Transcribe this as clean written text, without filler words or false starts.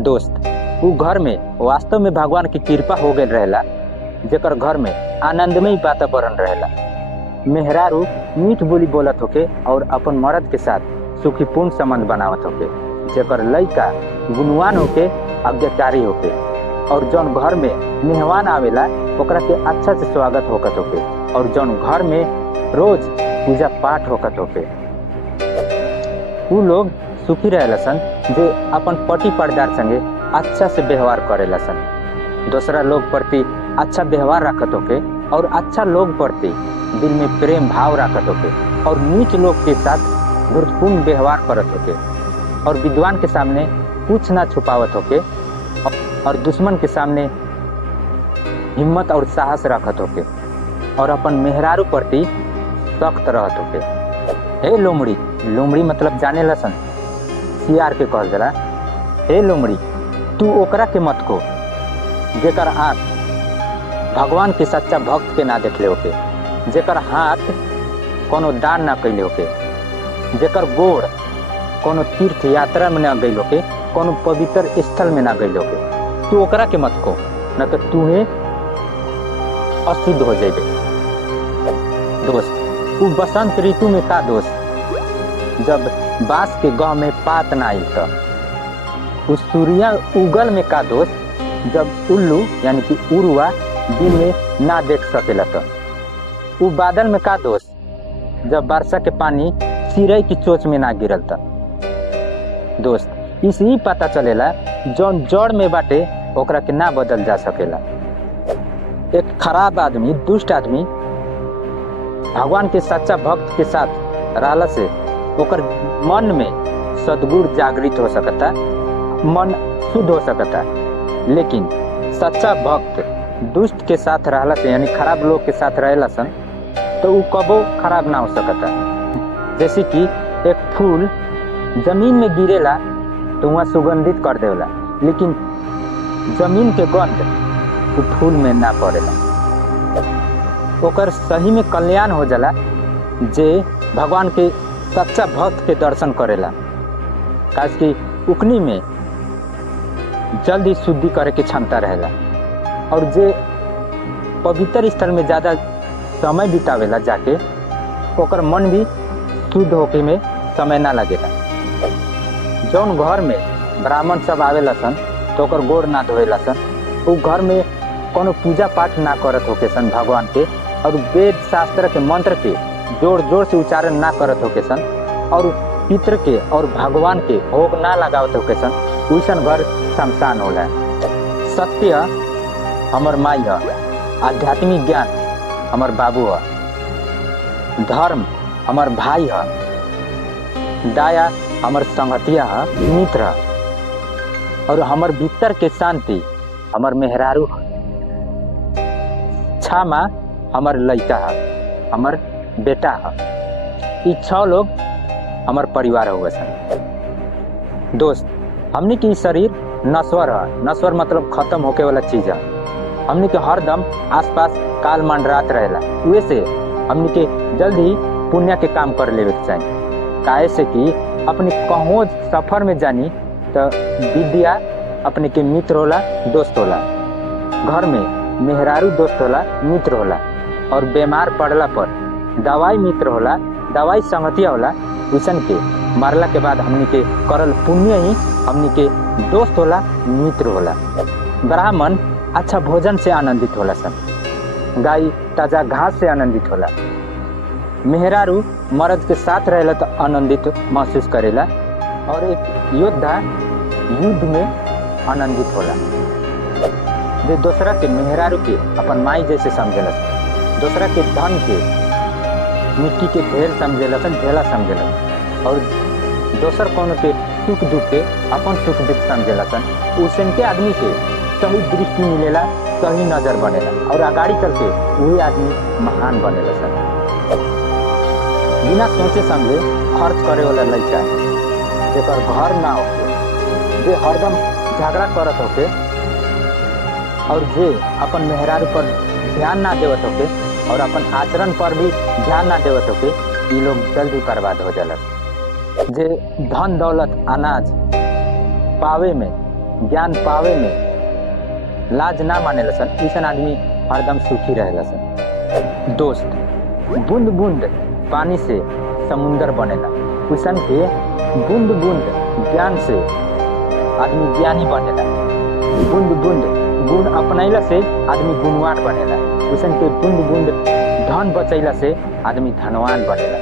दोस्त उ घर में वास्तव में भगवान की कृपा हो गई रहेला, जेकर घर में आनंदमय वातावरण रहेला। मेहरारू मीठ बोली बोलत होके और अपन मर्द के साथ सुखीपूर्ण संबंध बनावत होके, जेकर लइका गुणवान होके आज्ञाकारी होके, और जौन घर में मेहमान आवेला ओकरा के अच्छा से स्वागत होकत होके, और जौन घर में रोज पूजा पाठ होकत होके। उ लोग सुखी रहेला सन जे अपन पति पर्दार संगे अच्छा से व्यवहार करेला सन, दूसरा लोग प्रति अच्छा व्यवहार रखत होके और अच्छा लोग प्रति दिल में प्रेम भाव रखत होके, और नीच लोग के साथ गुरुत्वपूर्ण व्यवहार करत होके, और विद्वान के सामने कुछ ना छुपावत होके, और दुश्मन के सामने हिम्मत और साहस रखत होके, और अपन मेहरारू प्रति सख्त रहत होके। हे लोमड़ी, लोमड़ी मतलब जाने लसन, सियार के कहल जाला। हे लोमड़ी, तू ओकरा के मत को जेकर आँख भगवान के सच्चा भक्त के ना देखले होके, जेकर हाथ कोनो दान ना कैले होके, जेकर गोड़ कोनो तीर्थ यात्रा में ना गई होके, कोनो पवित्र स्थल में ना गई होके, तू ओकरा के मत को, न तो तुम्हें अशुद्ध हो जाएगे। दोस्त उ बसंत ऋतु में का दोस्त, जब बांस के गांव में पात ना आई तो उस सूर्या उगल में का दोस्त, जब उल्लू यानी कि उरुआ दिन में ना देख सकेला तो उ बादल में का दोस्त, जब वर्षा के पानी चिड़ै की चोंच में ना गिरल था। दोस्त इसी पता चलेला जौन जड़ में बाटे ओकरा के ना बदल जा सकेला। एक खराब आदमी, दुष्ट आदमी भगवान के सच्चा भक्त के साथ रहला से ओकर मन में सद्गुण जागृत हो सकता, मन शुद्ध हो सकता, लेकिन सच्चा भक्त दुष्ट के साथ रहला से यानी खराब लोग के साथ रहेला सन तो उ कबो खराब ना हो सकता। जैसे कि एक फूल जमीन में गिरेला तो वहाँ सुगंधित कर देला, लेकिन जमीन के गंध उ फूल में ना पड़ेला। ओकर सही में कल्याण हो जाला जे भगवान के सच्चा भक्त के दर्शन करेला, काश कि उकनी में जल्दी शुद्धि करे के क्षमता रहेला, और जे पवित्र स्थल में ज्यादा समय बितावेला जाके ओकर मन भी शुद्ध होके में समय ना लगेला। जौन घर में ब्राह्मण सब आवेला सन तो ओकर गोड़ ना धोएला सन, उ घर में कोनो पूजा पाठ ना करत होके सन भगवान के, और वेद शास्त्र के मंत्र के जोर जोर से उच्चारण ना करत होके सन, और पितृ के और भगवान के भोग ना लगावत होके सन, उइसन घर शमशान होला। सत्य हमर माई है, आध्यात्मिक ज्ञान हमर बाबू है, धर्म हमर भाई है, दया हमर संगतिया है, मित्र है, और हमर भीतर के शांति हमर मेहरारू है, क्षमा हमर लइका है, हमर बेटा है। ये 6 लोग हमर परिवार हुए सन। दोस्त हमनी के शरीर नश्वर है, नश्वर मतलब खत्म होके वाला चीज है। हमनी के हरदम आसपास काल मंडरात रहेला, वैसे हमनी के जल्द ही पुण्य के काम कर लेवे के चाहिए, काहे से कि अपनी कहूँ सफर में जानी तो विद्या अपने के मित्र होला, दोस्त होला, घर में मेहरारू दोस्त होला, मित्र होला, और बीमार पड़ला पर दवाई मित्र होला, दवाई संगतिया होला। वैसन के मरला के बाद हमनी के करल पुण्य ही हमनी के दोस्त होला, मित्र होला। ब्राह्मण अच्छा भोजन से आनंदित होला सन, गाय ताजा घास से आनंदित होला, मेहरारू मर्द के साथ रहेला तो आनंदित महसूस करेला, और एक योद्धा युद्ध में आनंदित होला। जे दूसरा के मेहरारू के अपन माई जैसे समझेला, दूसरा के धन के मिट्टी के ढेर समझेला सन, ढेला समझेला, और दोसर कौन के सुख दुख के अपन सुख दुख समझेला सन। उसन के आदमी के सही दृष्टि मिलेला, सही नजर बनेला, और आगाड़ी चल के वही आदमी महान बनेला सन। बिना सोचे समझे खर्च करे वाला लइका जेकर घर ना होके, जे हरदम झगड़ा करत होके, और जे अपन मेहरारू पर ध्यान ना देवत होके, और अपन आचरण पर भी ध्यान ना देवत होके, ये लोग जल्दी बर्बाद हो जाला। जे धन दौलत अनाज पावे में ज्ञान पावे में लाज ना मानेला सन, ऐसा आदमी हरदम सुखी रहेला सन। दोस्त, बूंद बूंद पानी से समुंदर बनेला, वैसन के बूंद बूंद ज्ञान से आदमी ज्ञानी बनेला। बूंद बूंद गुण अपनैला से आदमी गुणवान बनेला, वैसन के बूंद बूंद धन बचैला से आदमी धनवान बनेला।